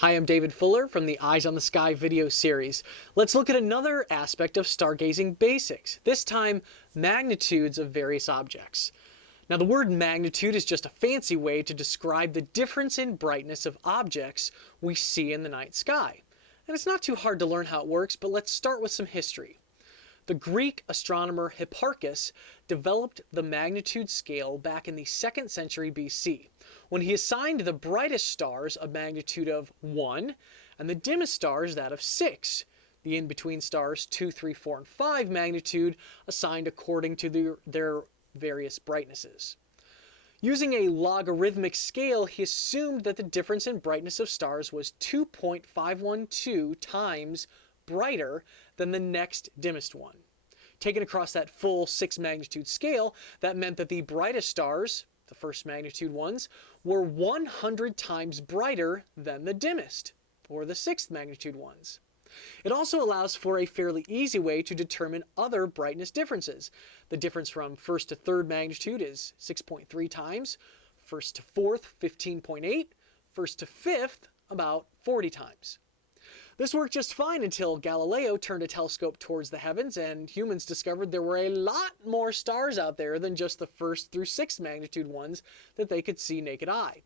Hi, I'm David Fuller from the Eyes on the Sky video series. Let's look at another aspect of stargazing basics, this time magnitudes of various objects. Now, the word magnitude is just a fancy way to describe the difference in brightness of objects we see in the night sky. And it's not too hard to learn how it works, but let's start with some history. The Greek astronomer Hipparchus developed the magnitude scale back in the 2nd century BC, when he assigned the brightest stars a magnitude of 1 and the dimmest stars that of 6. The in-between stars 2, 3, 4, and 5 magnitude assigned according to their various brightnesses. Using a logarithmic scale, he assumed that the difference in brightness of stars was 2.512 times brighter than the next dimmest one. Taken across that full 6 magnitude scale, that meant that the brightest stars, the first magnitude ones, were 100 times brighter than the dimmest, or the 6th magnitude ones. It also allows for a fairly easy way to determine other brightness differences. The difference from 1st to 3rd magnitude is 6.3 times, 1st to 4th 15.8, 1st to 5th about 40 times. This worked just fine until Galileo turned a telescope towards the heavens and humans discovered there were a lot more stars out there than just the 1st through 6th magnitude ones that they could see naked eye.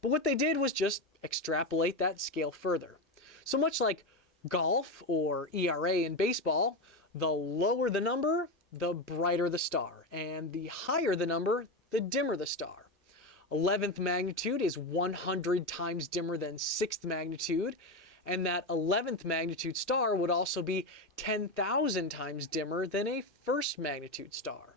But what they did was just extrapolate that scale further. So much like golf or ERA in baseball, the lower the number, the brighter the star, and the higher the number, the dimmer the star. 11th magnitude is 100 times dimmer than 6th magnitude, and that 11th magnitude star would also be 10,000 times dimmer than a 1st magnitude star.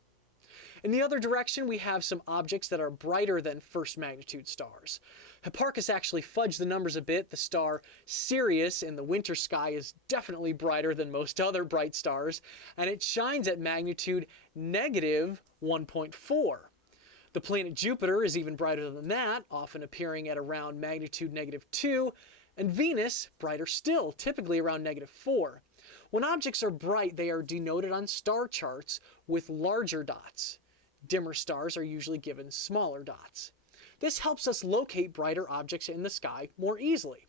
In the other direction, we have some objects that are brighter than 1st magnitude stars. Hipparchus actually fudged the numbers a bit. The star Sirius in the winter sky is definitely brighter than most other bright stars, and it shines at magnitude negative 1.4. The planet Jupiter is even brighter than that, often appearing at around magnitude negative 2, and Venus, brighter still, typically around negative 4. When objects are bright, they are denoted on star charts with larger dots. Dimmer stars are usually given smaller dots. This helps us locate brighter objects in the sky more easily.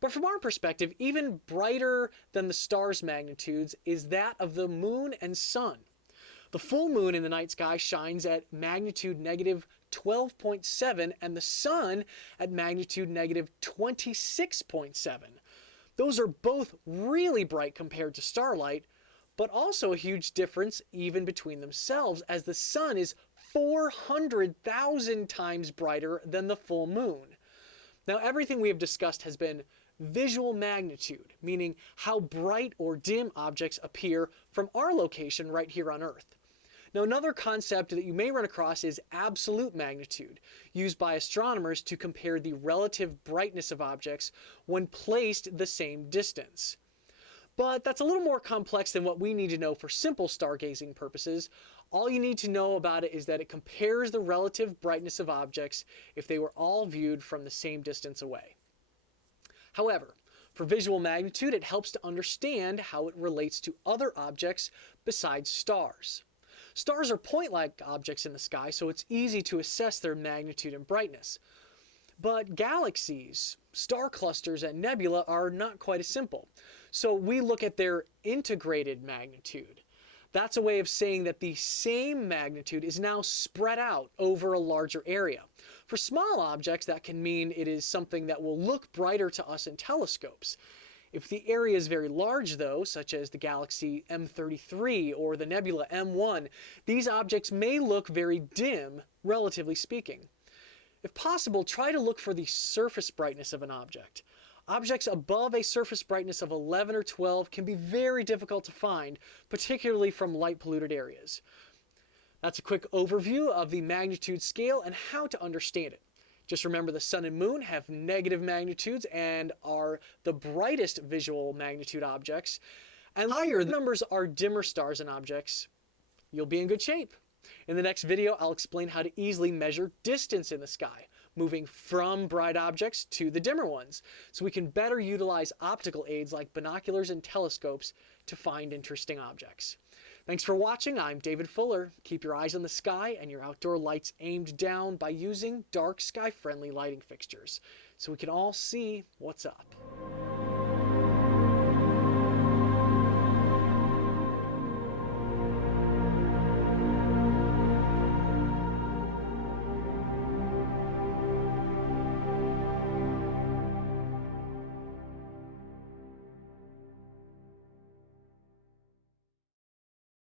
But from our perspective, even brighter than the star's magnitudes is that of the moon and sun. The full moon in the night sky shines at magnitude negative 12.7 and the sun at magnitude negative 26.7. Those are both really bright compared to starlight, but also a huge difference even between themselves, as the sun is 400,000 times brighter than the full moon. Now, everything we have discussed has been visual magnitude, meaning how bright or dim objects appear from our location right here on Earth. Now, another concept that you may run across is absolute magnitude, used by astronomers to compare the relative brightness of objects when placed the same distance. But that's a little more complex than what we need to know for simple stargazing purposes. All you need to know about it is that it compares the relative brightness of objects if they were all viewed from the same distance away. However, for visual magnitude, it helps to understand how it relates to other objects besides stars. Stars are point-like objects in the sky, so it's easy to assess their magnitude and brightness. But galaxies, star clusters, and nebula are not quite as simple. So we look at their integrated magnitude. That's a way of saying that the same magnitude is now spread out over a larger area. For small objects, that can mean it is something that will look brighter to us in telescopes. If the area is very large, though, such as the galaxy M33 or the nebula M1, these objects may look very dim, relatively speaking. If possible, try to look for the surface brightness of an object. Objects above a surface brightness of 11 or 12 can be very difficult to find, particularly from light-polluted areas. That's a quick overview of the magnitude scale and how to understand it. Just remember the sun and moon have negative magnitudes and are the brightest visual magnitude objects, and higher numbers are dimmer stars and objects. You'll be in good shape. In the next video, I'll explain how to easily measure distance in the sky, moving from bright objects to the dimmer ones, so we can better utilize optical aids like binoculars and telescopes to find interesting objects. Thanks for watching. I'm David Fuller. Keep your eyes on the sky and your outdoor lights aimed down by using dark sky-friendly lighting fixtures so we can all see what's up.